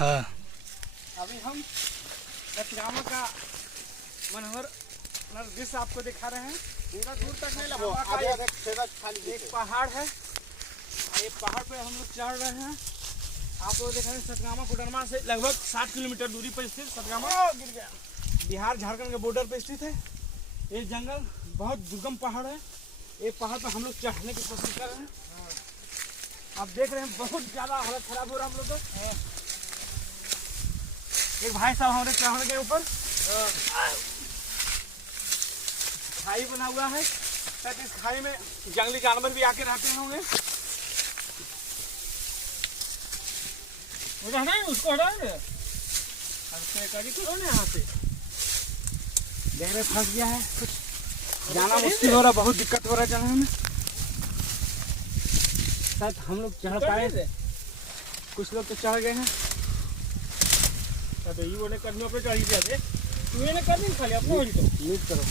हाँ अभी हम सतगामा का मनोहर दृश्य आपको दिखा रहे हैं। पूरा दूर तक नहीं लगो, एक पहाड़ है, ये पहाड़ पे हम लोग चढ़ रहे हैं। आप लोग देख रहे हैं सतगामा कोडरमा से लगभग 60 किलोमीटर दूरी पर स्थित सतगामा गिर गया, बिहार झारखंड के बॉर्डर पे स्थित है। ये जंगल बहुत दुर्गम पहाड़ है। ये पहाड़ पर हम लोग चढ़ने की कोशिश कर रहे हैं। आप देख रहे हैं बहुत ज़्यादा हालत खराब हो रहा है हम लोग का। एक भाई साहब हमारे चढ़ने के ऊपर खाई बना हुआ है, शायद इस खाई में जंगली जानवर भी आके रहते होंगे। हटा उसको हटाएंगे, यहाँ से गहरे फंस गया है, कुछ जाना मुश्किल हो रहा, बहुत दिक्कत हो रहा है चढ़ने में। शायद हम लोग चढ़ पाए, कुछ लोग तो चढ़ गए हैं। ये बोले कर्मियों पे चढ़ी जाते, तू ये ना कर खाली अपने तो मीट करो।